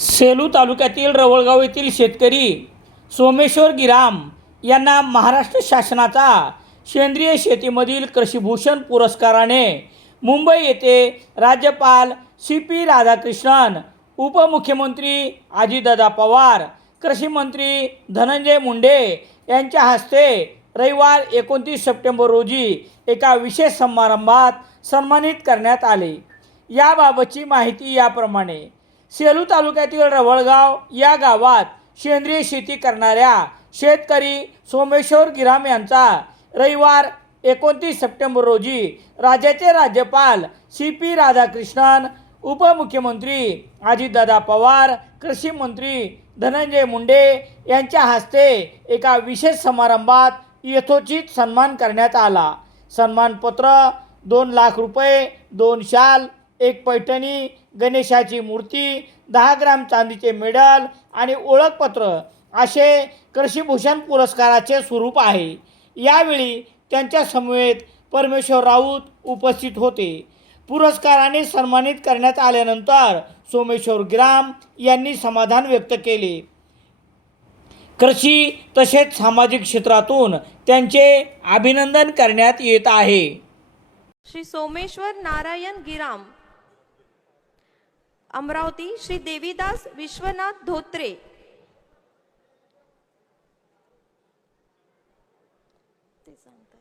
सेलू तालुक्यातील रवळगाव येथील शेतकरी सोमेश्वर गिराम यांना महाराष्ट्र शासनाचा सेंद्रिय शेतीमधील कृषीभूषण पुरस्काराने मुंबई येथे राज्यपाल सी पी राधाकृष्णन उपमुख्यमंत्री अजितदादा पवार कृषीमंत्री धनंजय मुंडे यांच्या हस्ते रविवार एकोणतीस सप्टेंबर रोजी एका विशेष समारंभात सन्मानित करण्यात आले. याबाबतची माहिती याप्रमाणे सेलू तालुक्यातील रवळगाव या गावात सेंद्रिय शेती करणाऱ्या शेतकरी सोमेश्वर गिराम यांचा रविवार एकोणतीस सप्टेंबर रोजी राज्याचे राज्यपाल सी पी राधाकृष्णन उपमुख्यमंत्री अजितदादा पवार कृषी मंत्री धनंजय मुंडे यांच्या हस्ते एका विशेष समारंभात यथोचित सन्मान करण्यात आला. सन्मानपत्र दोन लाख रुपये दोन शाल एक पैठणी गणेशाची मूर्ती दहा ग्राम चांदीचे मेडल आणि ओळखपत्र असे कृषीभूषण पुरस्काराचे स्वरूप आहे. यावेळी त्यांच्या समवेत परमेश्वर राऊत उपस्थित होते. पुरस्काराने सन्मानित करण्यात आल्यानंतर सोमेश्वर ग्राम यांनी समाधान व्यक्त केले. कृषी तसेच सामाजिक क्षेत्रातून त्यांचे अभिनंदन करण्यात येत आहे. श्री सोमेश्वर नारायण गिराम अमरावती श्री देवीदास विश्वनाथ धोत्रे. ते सांगतात.